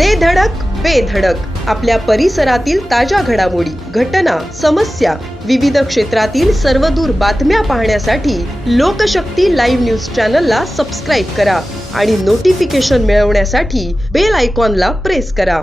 दे धडक बेधडक आपल्या परिसरातील ताज्या घडामोडी घटना समस्या विविध क्षेत्रातील सर्वदूर बातम्या पाहण्यासाठी लोकशक्ती लाईव्ह न्यूज चॅनलला सबस्क्राईब करा आणि नोटिफिकेशन मिळवण्यासाठी बेल आयकॉनला प्रेस करा.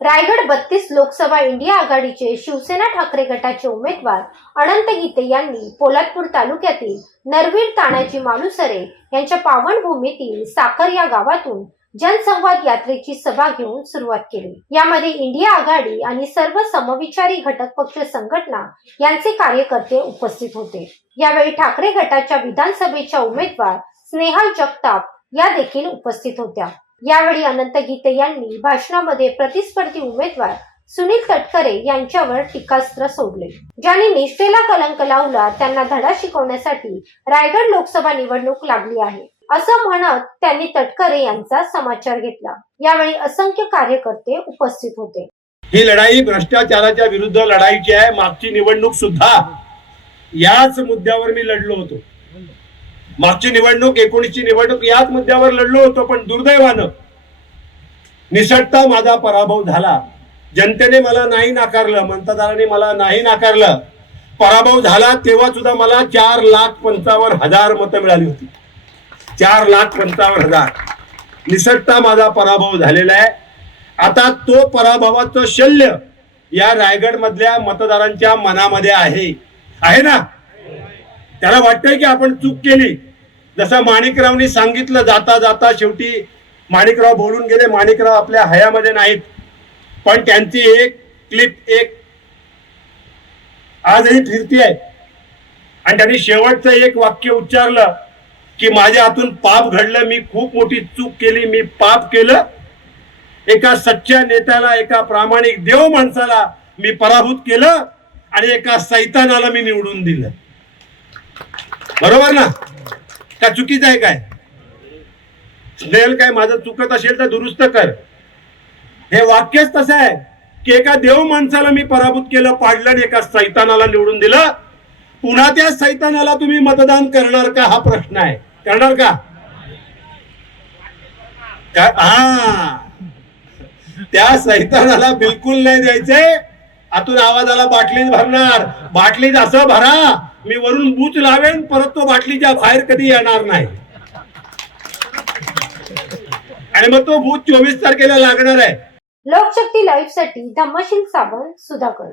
रायगड बत्तीस लोकसभा इंडिया आघाडीचे शिवसेना ठाकरे गटाचे उमेदवार अनंत गीते यांनी पोलादपूर तालुक्यातील नरवीर तानाजी मालुसरे यांच्या पावनभूमीतील साखर या गावातून जनसंवाद यात्रेची सभा घेऊन सुरुवात केली. यामध्ये इंडिया आघाडी आणि सर्व समविचारी घटक पक्ष संघटना यांचे कार्यकर्ते उपस्थित होते. यावेळी ठाकरे गटाच्या विधानसभेच्या उमेदवार स्नेहल जगताप या देखील उपस्थित होत्या. यावेळी अनंत गीते यांनी भाषणामध्ये प्रतिस्पर्धी उमेदवार सुनील तटकरे यांच्यावर टीकास्त्र सोडले. ज्यांनी निष्ठेला कलंक लावला त्यांना धडा शिकवण्यासाठी रायगड लोकसभा निवडणूक लागली आहे. असं म्हणत त्यांनी तटकरे यांचा समाचार घेतला. यावेळी असंख्य कार्यकर्ते उपस्थित होते. ही लढाई भ्रष्टाचाराच्या विरुद्ध लढाईची आहे. मागची निवडणूक सुद्धा याच मुद्द्यावर मी लढलो होतो. मागची निवडणूक एकोणीसची निवडणूक याच मुद्द्यावर लढलो होतो पण दुर्दैवानं निसटता माझा पराभव झाला. जनतेने मला नाही नाकारलं मतदाराने मला नाही नाकारलं. पराभव झाला तेव्हा सुद्धा मला चार लाख पंचावन्न हजार मतं मिळाली होती. चार लाख पंचावन्न हजार. निसटता माझा पराभव झालेला आहे. आता तो पराभवाचं शल्य या रायगड मधल्या मतदारांच्या मनामध्ये आहे. आहे ना? त्याला वाटतंय की आपण चूक केली. जसं माणिकरावनी सांगितलं जाता जाता शेवटी माणिकराव बोलून गेले माणिकराव आपल्या हयामध्ये नाहीत. पण त्यांची एक क्लिप एक आजही फिरती आहे आणि त्यांनी शेवटचं एक वाक्य उच्चारलं. की माझ्या हातून पाप घडलं मी खूप मोठी चूक केली मी पाप केलं. एका सच्च्या नेत्याला एका प्रामाणिक देव माणसाला मी पराभूत केलं आणि एका सैतानाला मी निवडून दिलं. बरोबर ना? का चुकीचं आहे काय? स्नेहल काय माझं चुकत असेल तर दुरुस्त कर. हे वाक्यच तसं आहे की एका देव माणसाला मी पराभूत केलं पाडलं आणि एका सैतानाला निवडून दिलं. पुन्हा त्या सैतानाला तुम्ही मतदान करणार का? हा प्रश्न आहे. करणार का? हा. त्या सैतानाला बिलकुल नाही द्यायचे. आतून आवाजाला बाटलीच भरणार. बाटलीत असं भरा. मी वरून बूच लावेन परत तो बाटलीच्या बाहेर कधी येणार नाही. आणि मग तो बूथ चोवीस तारखेला लागणार आहे. लोकशक्ती लाईव्हसाठी धम्मशील साबण सुधाकर.